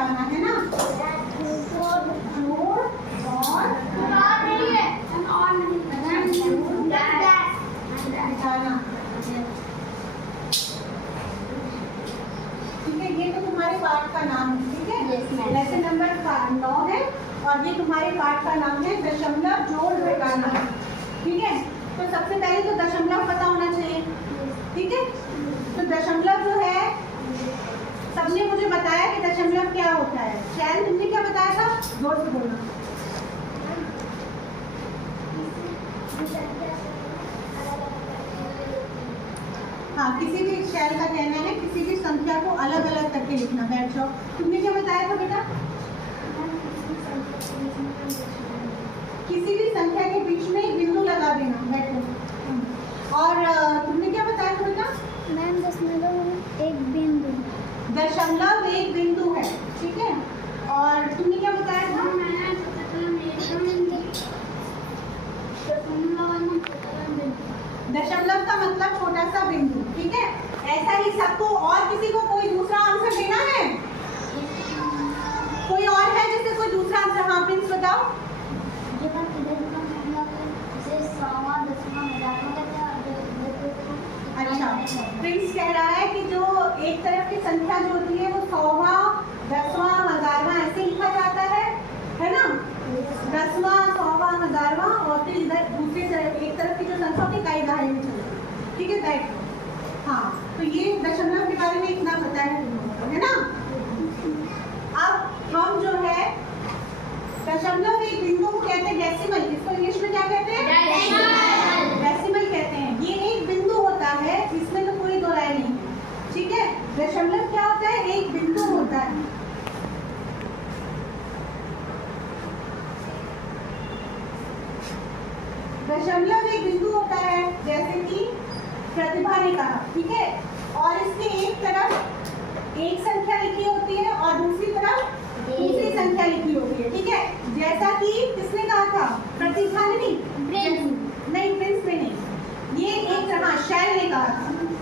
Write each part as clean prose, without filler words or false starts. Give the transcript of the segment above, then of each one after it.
घटाना है ना, जोड़ और घटाना। ठीक है, ये तो तुम्हारे पाठ का नाम है। ठीक है, लेसन नंबर 9 है और ये तुम्हारे पाठ का नाम है दशमलव जोड़ घटाना। ठीक है, तो सबसे पहले तो दशमलव पता होना चाहिए। ठीक है, तो दशमलव जो है सबने मुझे बताया कि दशमलव क्या होता है। शैल तुमने क्या बताया था, जोर से बोलना। हाँ, किसी भी शैल का कहना है किसी भी संख्या को अलग अलग करके लिखना। बैठ जाओ, तुमने क्या बताया था बेटा, किसी भी संख्या के बीच में एक बिंदु लगा देना। बैठो। और तुमने क्या बताया था बेटा, मैम दशमलव एक बिंदु, दशमलव एक बिंदु है। ठीक है, और तुमने क्या बताया था, दशमलव का मतलब छोटा सा बिंदु। ठीक है, ऐसा ही सबको, और किसी को कोई दूसरा आंसर देना है, कोई और है जिससे कोई दूसरा आंसर? हाँ प्रिंस बताओ। अच्छा, प्रिंस कह रहा है कि जो एक तरफ की संख्या जो होती है वो 100वां, 10वां, 1000वां ऐसे लिखा जाता है ना, 10वां, 100वां, 1000वां, और फिर इधर दूसरी तरफ एक तरफ की जो संख्या होती है कई दहाई में चलती है। ठीक है, दैट। हाँ, तो ये दशमलव के बारे में इतना पता है ना। अब हम जो है दशमलव एक बिंदु को कहते हैं डेसिमल। इसको इंग्लिश में क्या कहते हैं, डेसिमल कहते हैं। ये एक बिंदु होता है, इसमें तो कोई दो राय नहीं है। ठीक है, दशमलव क्या होता है, एक बिंदु होता है। दशमलव एक बिंदु होता है, जैसे कि प्रतिभा ने कहा। ठीक है, और इसके एक तरफ एक संख्या लिखी होती है और दूसरी तरफ दूसरी संख्या लिखी होती है। ठीक है, जैसा कि किसने कहा था, प्रतिभा ने नहीं, प्रिंस ने नहीं, ये एक तरह शैल ने कहा था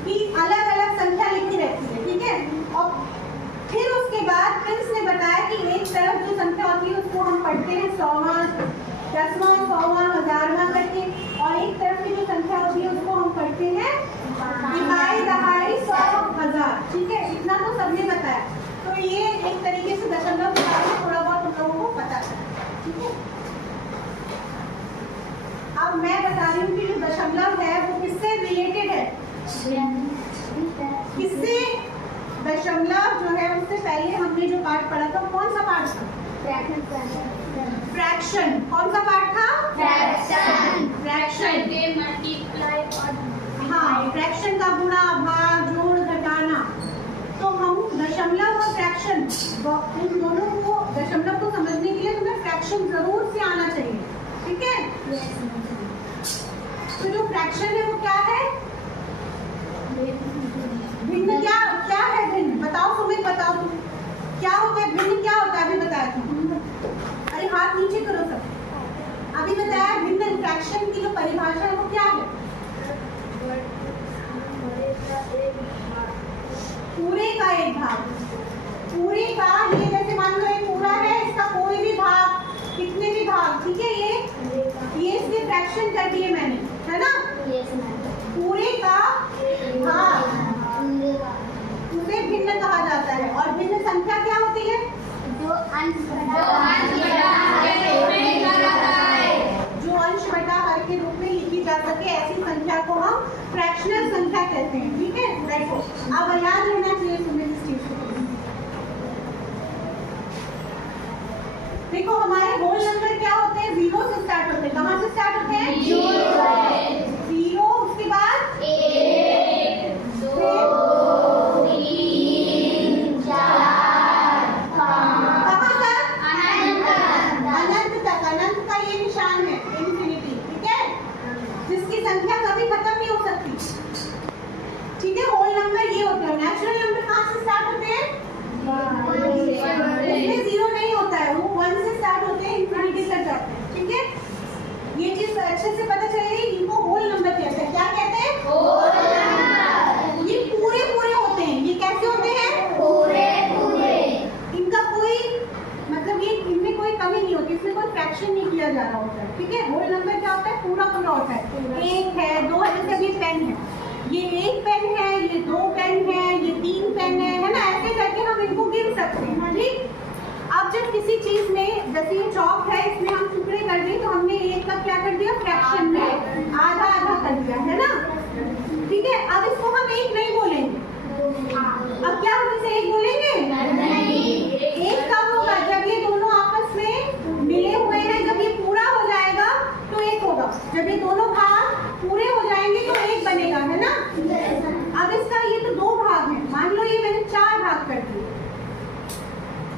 कि अलग अलग संख्या लिखी रहती है। ठीक है, और फिर उसके बाद प्रिंस ने बताया कि एक तरफ जो संख्या होती है उसको हम पढ़ते हैं 100वां, 10वां, 100वां, 1000वां करके, और एक तरफ की जो संख्या होती है उसको हम पढ़ते हैं दिहाई, दहाई, 100, 1000। ठीक है, इतना तो सबने बताया। तो ये एक तरीके से दशमलव के बारे में थोड़ा बहुत तुम लोगों को पता है। ठीक है, अब मैं बता रही हूँ कि जो दशमलव है वो किससे रिलेटेड है, किससे, दशमलव जो है उससे पहले हमने जो पार्ट पढ़ा था कौन सा पार्ट था, फ्रैक्शन। कौन सा पार्ट था, फ्रैक्शन। हाँ, फ्रैक्शन का गुणा, भाग, जोड़, घटाना। तो हम दशमलव और फ्रैक्शन उन दोनों को, दशमलव को समझने के लिए तुम्हें फ्रैक्शन जरूर से आना चाहिए। ठीक है, तो जो फ्रैक्शन है वो क्या है, भिन्न। क्या है भिन्न, बताओ सुमित, बताओ तुम क्या होता है भिन्न, क्या होता है, अभी बताया तुम। अरे हाथ नीचे करो सब। अभी बताया भिन्न, फ्रैक्शन की जो परिभाषा है वो क्या है, पूरे का एक भाग। पूरे का, ये जैसे मान लो एक पूरा है, इसका कोई भी भाग, कितने भी भाग। ठीक है, ये इसलिए फ्रैक्शन कर दिए मैंने, है ना। पूरे का भाग उसे भिन्न कहा जाता है। और भिन्न संख्या क्या होती है, जो अंश बटा हर के रूप में लिखी जा सके, ऐसी संख्या को हम फ्रैक्शनल संख्या कहते हैं। ठीक है, अब याद रहना चाहिए तुम्हें इस चीज को। देखो हमारे होल नंबर क्या होते हैं, 0 से स्टार्ट होते हैं। कहाँ से स्टार्ट होते हैं, 0, उसके बाद 1, 2, 3, 4, 5, कहाँ तक, अनंत तक। अनंत का ये निशान है, इन्फिनिटी। ठीक है, जिसकी संख्या कभी खत्म नहीं हो सकती। ठीक है, होल नंबर ये होते हैं। नेचुरल नंबर कहाँ से स्टार्ट होते हैं, उसमें 0 नहीं होता है, वो 1 से स्टार्ट होते हैं, इन्फिनिटी तक जाते हैं। ठीक है, ये चीज अच्छे से पता चलेगी। इनको होल नंबर कहते हैं। क्या कहते हैं, होल नंबर। ये पूरे होते हैं। ये कैसे होते हैं, पूरे। इनका कोई 1 पेन है, ये 2 पेन है, ये 3 पेन है ना, ऐसे करके हम इनको गिन सकते हैं। ठीक, अब जब किसी चीज में, जैसे ये चौक है, इसमें हम टुकड़े कर दिए तो हमने 1 का क्या कर दिया, फ्रैक्शन में आधा आधा कर दिया है ना। ठीक है, अब इसको हम 1 नहीं बोलेंगे। अब क्या हम इसे 1 बोलेंगे? नहीं। 1 कब होगा? जब ये दोनों आपस में मिले हुए हैं, जब ये पूरा हो जाएगा तो 1 होगा। जब ये दोनों भाग पूरे हो जाएंगे तो 1 बनेगा, है ना। अब इसका ये तो 2 भाग है, मान लो ये मैंने 4 भाग कर दिए,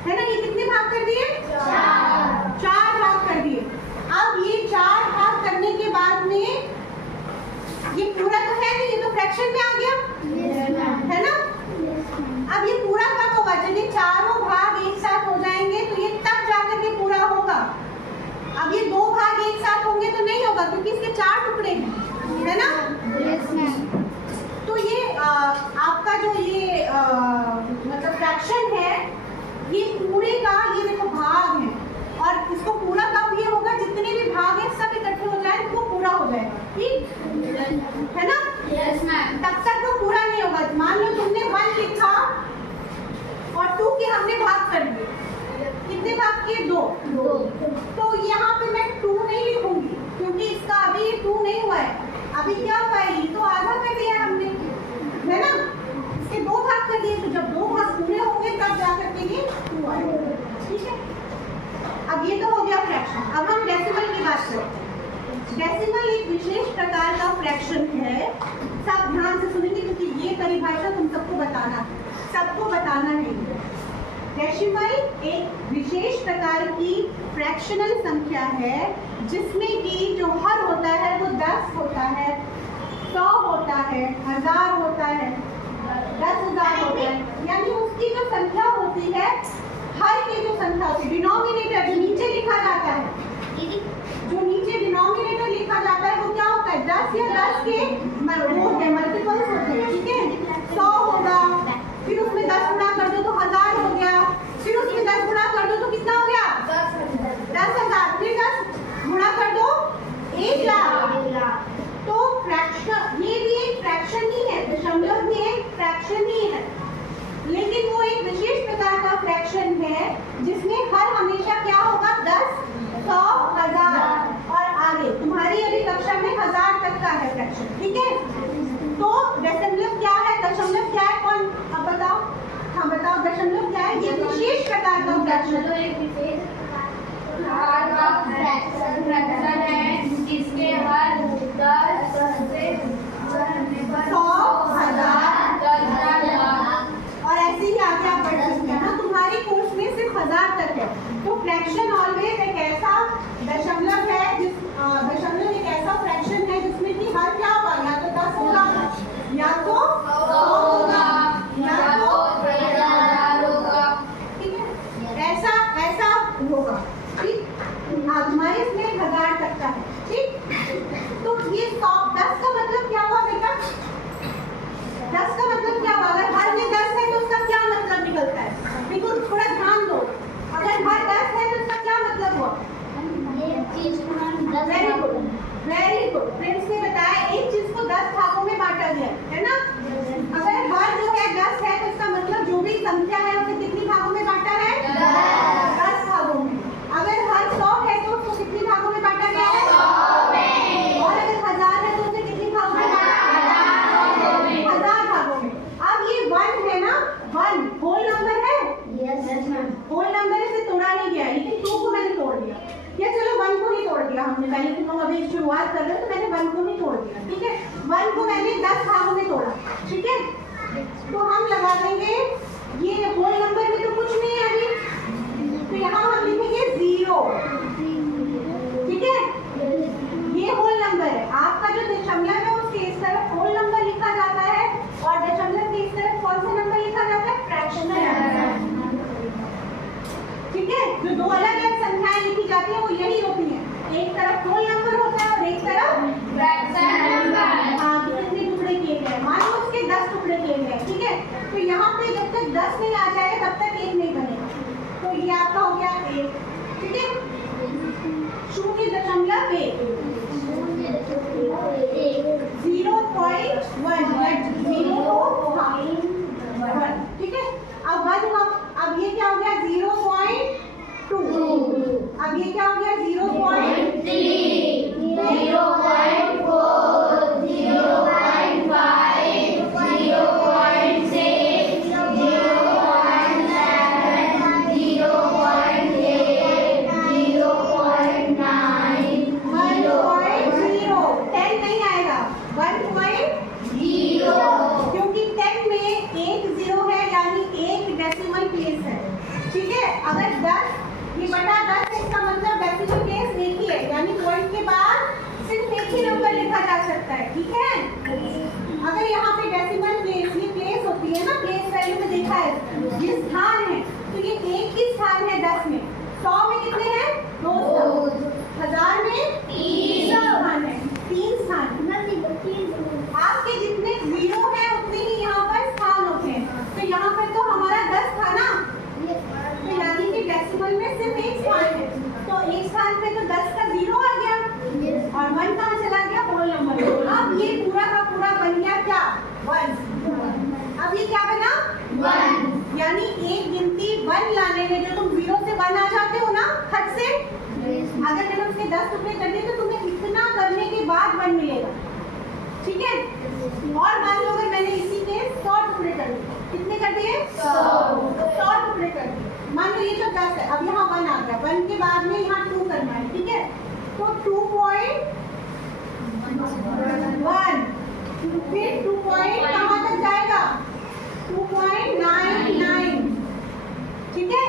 है ना। ये कितने भाग कर दिए? 4 भाग कर दिए। अब ये 4 भाग करने के बाद में ये पूरा तो है नहीं, ये तो फ्रैक्शन में आ गया, है ना। अब ये पूरा कब होगा? जब ये चारों भाग एक साथ हो जाएंगे तो ये तब जाकर के पूरा होगा। अब ये 2 भाग एक साथ होंगे तो नहीं होगा, क्योंकि इसके 4 टुकड़े हैं, है ना। तो ये आपका जो ये मतलब फ्रैक्शन है, ये पूरे का, ये देखो भाग है, और इसको पूरा कब ये होगा? जितने भी भाग हैं सब इकट्ठे हो जाए तो वो पूरा हो जाएगा। ठीक है ना। तब तक वो पूरा नहीं होगा। मान लो तुमने 1 लिखा और 2 के हमने भाग कर दिए, कितने भाग किए? 2। तो यहाँ पे मैं 2 नहीं लिखूंगी, क्योंकि इसका अभी ये 2 नहीं हुआ है। अभी क्या हुआ है? ये तो आधा कर दिया हमने, है ना। इसके 2 भाग कर दिए, तो जब 2 भाग पूरे होंगे तब जाकर के ये 2 आएगा। ठीक है, अब ये तो हो गया फ्रैक्शन। अब हम डेसिमल की बात करते हैं। डेसिमल एक विशेष प्रकार का फ्रैक्शन है। सब ध्यान से सुनेंगे, क्योंकि ये परिभाषा तुम सबको बताना है, सबको बताना नहीं है। डेसिमल एक विशेष प्रकार की फ्रैक्शनल संख्या है, जिसमें कि जो हर होता है वो 10 होता है, 100 होता है, 1000 होता है, 10,000 होता है। यानी उसकी जो संख्या होती है, हर की जो संख्या होती है, डिनोमिनेटर जो नीचे लिखा जाता है, जो नीचे डिनोमिनेटर लिखा जाता है वो क्या होता है? 10 या 10 के मल्टीपल्स होते हैं। ठीक है, 100 होगा, फिर उसमें 10 गुणा कर दो तो 1000 हो गया, फिर उसमें 10 गुणा कर दो तो कितना हो गया? 10,000, फिर 10 गुणा कर दो 1,00,000। तो फ्रैक्शन, ये भी एक फ्रैक्शन ही है, दशमलव भी एक फ्रैक्शन ही है, लेकिन वो एक विशेष प्रकार का फ्रैक्शन है जिसमें हर हमेशा क्या होगा? 10, 100, 1000 और आगे तुम्हारी अभी कक्षा में 1000 तक का है फ्रैक्शन। ठीक है, तो दशमलव क्या है? दशमलव क्या है? कौन अब बताओ? हाँ बताओ, दशमलव क्या है? ये विशेष प्रकार का फ्रैक्शन है, जिसके हर 10 से 100, 1000 और ऐसे ही आगे आप बढ़ सकते हैं ना। तुम्हारी कोर्स में सिर्फ 1000 तक है। तो फ्रैक्शन ऑलवेज एक ऐसा दशमलव है, दशमलव एक ऐसा फ्रैक्शन है जिसमें कि हर क्या होगा? या तो 10 होगा, या तो 100 होगा, या तो 1000 होगा। ठीक है, ऐसा ऐसा होगा। ठीक, हाँ तुम्हारे इसमें 1000 तक का है। ठीक, तो ये 10 का मतलब क्या हुआ बेटा? 10 का मतलब क्या हुआ? अगर हर में 10 है तो उसका क्या मतलब निकलता है? देखो थोड़ा ध्यान दो, अगर हर 10 है तो उसका क्या मतलब हुआ? Very good, very good. Friends ने बताया एक चीज को 10 भागों में बांटा गया है ना। अगर हर जो है 10 है तो इसका मतलब जो भी संख्या है उसे कितनी भागों में बांटा है? 10 भागों में। अगर हर 100 है तो उसको कितनी भागों में बांटा गया है? 100 में। और अगर 1000 है तो उसे कितनी भागों में बांटा है? 1000 भागों में। अब ये 1 है ना, 1 होल नंबर है। होल नंबर से तोड़ा नहीं गया, लेकिन 2 को मैंने तोड़ दिया। या चलो 1 को ही तोड़ दिया हमने, पहले तुम लोग अभी शुरुआत कर रहे हो तो मैंने 1 को ही तोड़ दिया। ठीक है, 1 को मैंने 10 भागों में तोड़ा। ठीक है, तो हम लगा देंगे, ये होल नंबर में तो कुछ नहीं है अभी, तो यहाँ हम लिखेंगे 0। ठीक है, ये होल नंबर है। आपका जो दशमलव है उसके इस तरफ होल नंबर लिखा जाता है, और दशमलव के इस तरफ कौन सा नंबर लिखा जाता है? फ्रैक्शनल। ठीक है, जो 2 अलग-अलग संख्याएं लिखी जाती है वो यही होती हैं, एक तरफ होल नंबर होता है और एक तरफ फ्रैक्शनल नंबर। हाँ, कितने टुकड़े किए गए? मान लो उसके 10 टुकड़े किए गए। ठीक है, तो यहाँ पे जब तक 10 नहीं आ जाएगा तब तक 1 नहीं बनेगा। तो ये आपका हो गया 1। ठीक है, 0.1 0.1 ठीक है। अब 1 अब ये क्या हो गया 0.2, अब ये क्या हो गया 0.3, 0.4, 0.5, 0.6, क्योंकि 10 में एक 0 है यानी एक डेसिमल प्लेस है, ठीक है। अगर 10 ये बटा 10 है इसका मतलब डेसिमल प्लेस एक ही है, यानी पॉइंट के बाद सिर्फ एक ही नंबर लिखा जा सकता है, ठीक है। अगर यहाँ पे डेसिमल प्लेस ये प्लेस होती है ना, प्लेस वैल्यू में देखा है ये स्थान है, तो ये एक ही स्थान है 10 में। 100 में कितने हैं 2 स्थान, 1000 में 3 स्थान है, 3 स्थान। आपके जितने 0 है उतने ही यहाँ पर स्थान होते हैं, तो यहाँ पर तो हमारा 10 था ना, तो यानी कि डेसिमल में सिर्फ एक स्थान है, तो एक स्थान पे तो 10 का 0 आ गया और 1 कहाँ चला गया होल नंबर। अब ये पूरा का पूरा बन गया क्या 1। अब ये क्या बना 1, यानी एक गिनती 1 लाने में जो तुम 0 से 1 आ जाते हो ना खट से, अगर मैंने उसके 10 टुकड़े कर दिए तो तुम्हें इतना करने के बाद 1 मिलेगा, ठीक है। और मान लो अगर मैंने इसी के 100 टुकड़े कर दिए, कितने कर दिए 100 टुकड़े कर दिए। मान लो ये तो 10 है, अब यहाँ 1 आ गया, 1 के बाद में यहाँ 2 करना है, ठीक है। तो 2.1 फिर 2 पॉइंट कहाँ तक जाएगा 2.99, ठीक है।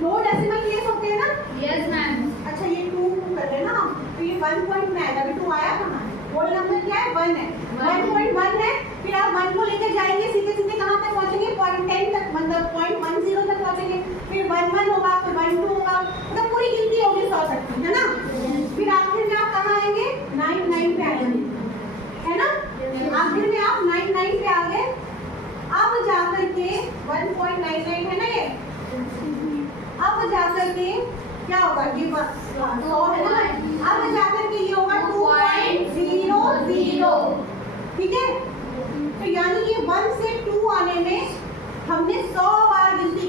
2 डेसिमल प्लेस होते हैं ना। Yes ma'am. अच्छा ये 2 कर लेना हम, तो ये 1 पॉइंट में आएगा, अभी 2 आया कहाँ है, होल नंबर क्या है 1 है, 1.1 है। फिर आप 1 को लेकर जाएंगे सीधे सीधे कहाँ तक पहुँचेंगे 0.10 तक, मतलब 0.10 तक पहुँचेंगे, फिर 1 होगा, फिर 1 होगा, मतलब पूरी गिनती होगी 100 तक की, है ना। फिर आखिर में आप कहाँ आएंगे 99 पे आएंगे, है ना। आखिर में आप 99 पे आ गए। अब जाकर के 1.99 है ना ये, अब जाकर के क्या होगा ये 100 है ना, अब जाकर के ये होगा 2.00, ठीक है। तो यानी ये 1 से 2 आने में हमने 100 बार गिनती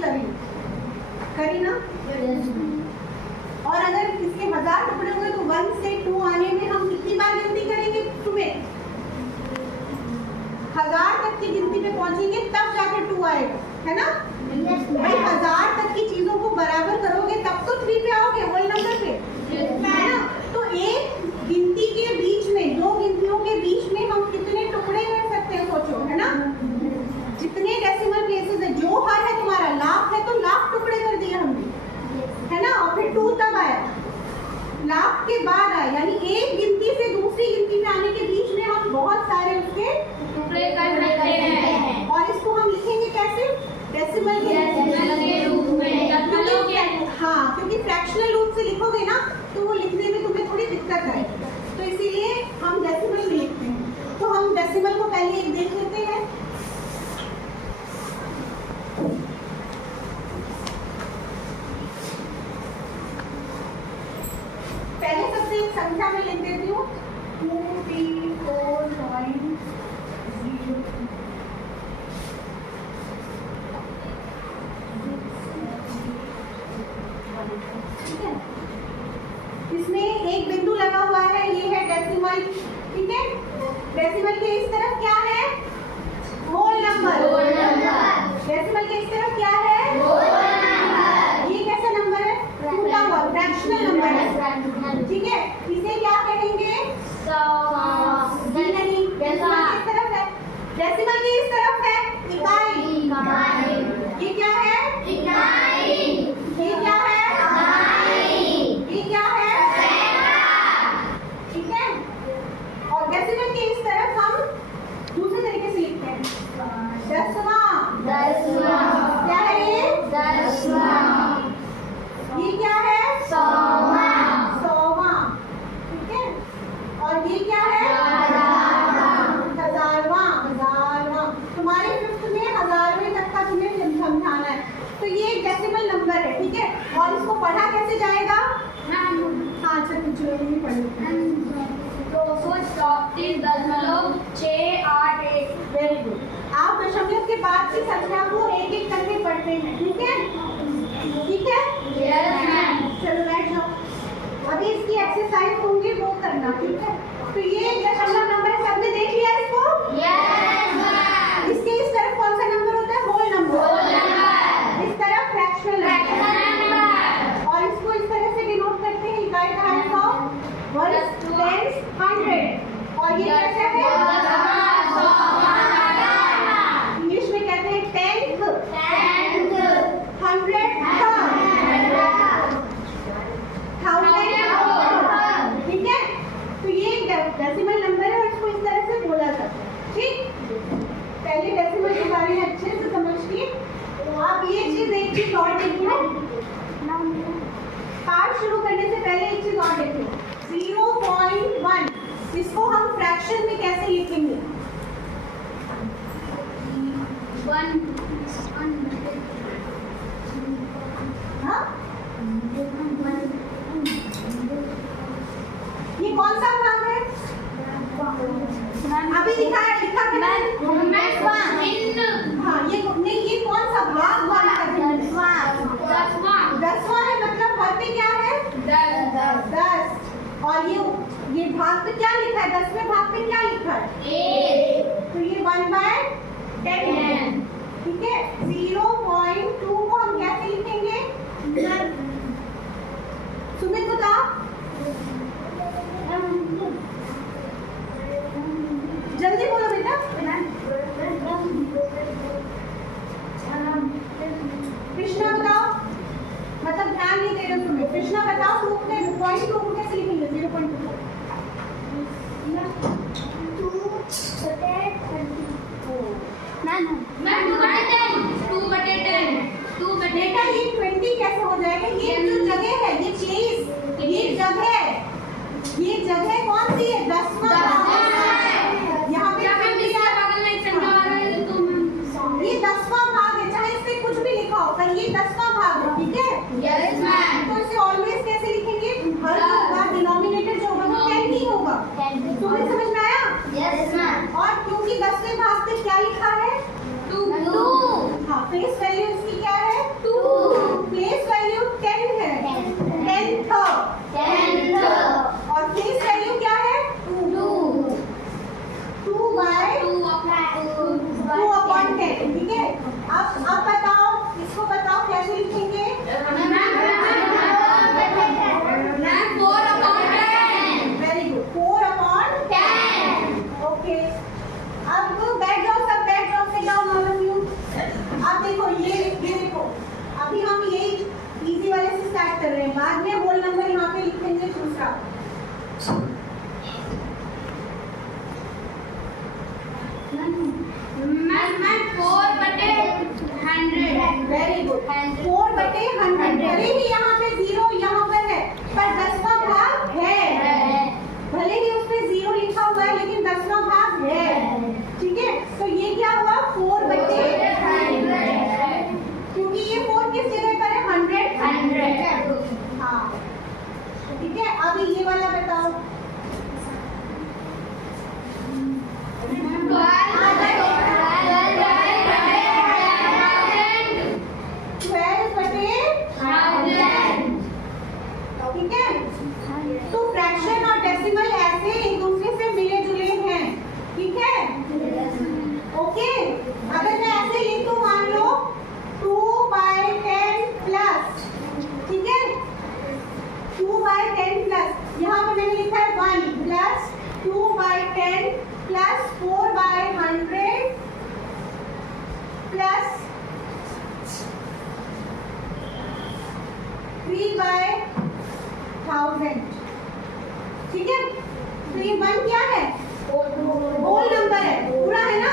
करी ना। और अगर इसके 1000 टुकड़े हुए तो 1 से 2 आने में हम कितनी बार गिनती करेंगे तुम्हें 1000 तक की गिनती पे पहुंचेंगे तब जाकर 2 आएगा, है ना। भाई 1000 तक की चीजों को बराबर करोगे तब तो 3 पे आओगे होल नंबर पे, है ना। तो एक गिनती के बीच में 2 गिनतियों के बीच में हम कितने टुकड़े कर सकते हैं सोचो, है ना। जितने डेसिमल प्लेसेस है, जो हर है तुम्हारा लाख है तो लाख टुकड़े कर दिए हमने, है ना। और फिर 2 तब आया, लाख के बाद आया, यानी एक गिनती से दूसरी गिनती में आने के बीच में हम बहुत सारे उसके टुकड़े कर सकते हैं। और इसको हम लिखेंगे कैसे डेसिमल के रूप में। हाँ, क्योंकि फ्रैक्शनल रूप से लिखोगे ना तो वो लिखने में तुम्हें थोड़ी दिक्कत आएगी, तो इसीलिए हम डेसिमल में लिखते हैं। तो हम डेसिमल को पहले एक देख लेते हैं। पहले सबसे एक संख्या में लिख देती हूँ 234.0, ठीक है। इसमें एक बिंदु लगा हुआ है, ये है डेसिमल, ठीक है। डेसिमल के इस तरफ क्या है होल नंबर, डेसिमल के इस तरफ क्या है होल नंबर। ये कैसा नंबर है टूटा हुआ फ्रैक्शनल नंबर है, ठीक है। इसे क्या कहेंगे नहीं, डेसिमल किस तरफ है, डेसिमल की इस तरफ है इकाई। ये क्या है इकाई, ये क्या है ये क्या है, ठीक है। और डेसिमल के इस तरफ हम दूसरे तरीके से लिखते हैं दसवां। क्या है ये क्या है सौवां, ठीक है। और ये क्या है हजारवां। तुम्हारे 5th में 1000वें तक का तुम्हें समझाना है, तो ये एक डेसिमल नंबर है, ठीक है। और इसको पढ़ा कैसे जाएगा, हाँ अच्छा कुछ नहीं पढ़ 234.681। Very good. आप दशमलव के बाद की संख्या को एक एक करके पढ़ते हैं, ठीक है? ठीक है? Yes, ma'am. चलो बैठ जाओ। अभी इसकी एक्सरसाइज होंगी वो करना, ठीक है? तो ये दशमलव नंबर है, सबने देख लिया इसको? Yes, ma'am. इसके इस तरफ कौन सा नंबर होता है? Whole number. Whole number. इस तरफ फ्रैक्शनल Fraction number. और इसको इस तरह से डिनोट करते हैं इकाई का है सौ, वंस, टेंस, हंड्रेड। और ये कैसा है? इंग्लिश में कहते हैं टेंथ, हंड्रेड, थाउजेंड, ठीक है? तो ये एक डेसिमल नंबर है और इसको इस तरह से बोला जाता है, ठीक? पहले डेसिमल के बारे में अच्छे से समझिए। आप ये चीज एक चीज और देखिए, पार्ट शुरू करने से पहले एक चीज और देखिए, 0.1 इसको हम फ्रैक्शन में कैसे लिखेंगे? हाँ? ये कौन सा भाग है? अभी लिखा है, लिखा है। हाँ, ये नहीं, ये कौन सा भाग वाला है? 10वां है, मतलब हर पे क्या है? 10। और ये भाग पे क्या लिखा है? 10वें भाग पे क्या लिखा है? तो ये 1/10, ठीक है? 0.2 को हम कैसे लिखेंगे? सुमित बताओ। जल्दी बोलो बेटा। कृष्णा बताओ, मतलब ध्यान नहीं दे रहे तुम्हें। कृष्णा बताओ, 2.2 को कैसे लिखेंगे? 0.2 बेटा, ये 20 कैसे हो जाएगा? ये जो जगह है, ये प्लेस, ये जगह कौन सी है? 10वां भाग। यहाँ पे ये 10वां भाग है, चाहे इस पे कुछ भी लिखा हो, पर ये 10वां भाग है, ठीक है? तो इसे ऑलवेज कैसे लिखेंगे? हर बार डिनोमिनेटर जो होगा वो 10 ही होगा। तुम्हें समझ में आया? और क्योंकि 10वें भाग पे क्या लिखा है? 2। हाँ, फेस वैल्यू इसकी क्या है? 2। फेस वैल्यू 10 है, 10th। और फेस वैल्यू क्या है? 2 by 2/10, ठीक है? अब बताओ, इसको बताओ कैसे लिखेंगे? Very good, 4/10। ओके, अब बैठ जाओ, सब बैठ जाओ, sit down all of you। अब देखो, ये देखो, अभी हम ये इजी वाले से स्टार्ट कर रहे हैं, बाद में होल नंबर यहाँ पे लिखेंगे दूसरा। Very good, 4/100। भले ही यहाँ पे 0 यहाँ पर है, पर 10वां भाग है। भले ही उसमें 0 लिखा हुआ है, लेकिन 10वां भाग है, ठीक है? तो ये क्या हुआ? 4/100, क्योंकि ये 4 किस जगह पर है? 100। हाँ, ठीक है? अब ये वाला बताओ। 12/1000, ठीक है? तो फ्रैक्शन और डेसिमल ऐसे एक दूसरे से मिले जुले हैं, ठीक है? ओके, अगर मैं ऐसे लिखूं, मान लो 2/10 प्लस, ठीक है? 2/10 प्लस, यहाँ पे मैंने लिखा है 1 प्लस 2/10 प्लस 4/100 प्लस 3/1000, ठीक है? तो ये 1 क्या है? होल नंबर है, पूरा है ना?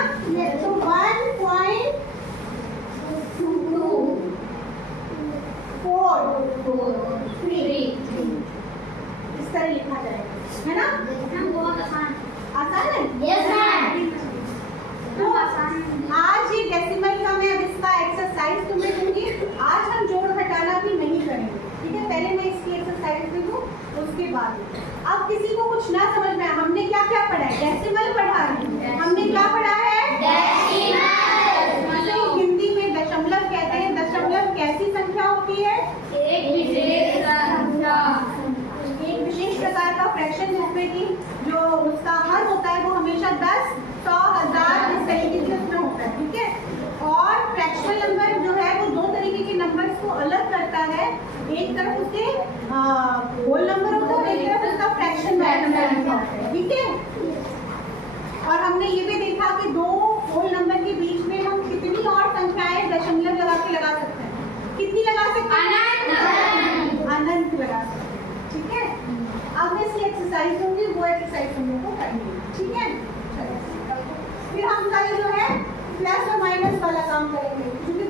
तो 1.443 इस तरह लिखा जाएगा, है ना? आसान है? तो आज ये डेसिमल का मैं अब इसका एक्सरसाइज तुम्हें दूंगी। आज हम जोड़ घटाना भी नहीं करेंगे, ठीक है? पहले मैं इसकी एक्सरसाइज दे दूँ, उसके बाद। अब किसी को कुछ ना समझ में आए, हमने हाँ होल नंबर होता है, एक तरफ उसका फ्रैक्शन वैल्यू होता है, ठीक है। और हमने ये भी देखा कि दो होल नंबर के बीच में हम कितनी और संख्याएं दशमलव लगा के लगा सकते हैं, कितनी लगा सकते हैं? अनंत लगा सकते हैं, ठीक है। अब मैं इसकी एक्सरसाइज दूंगी, वो एक्सरसाइज हम लोग को करनी है, ठीक है। चलो फिर हम कल जो है प्लस और माइनस वाला काम करेंगे, क्योंकि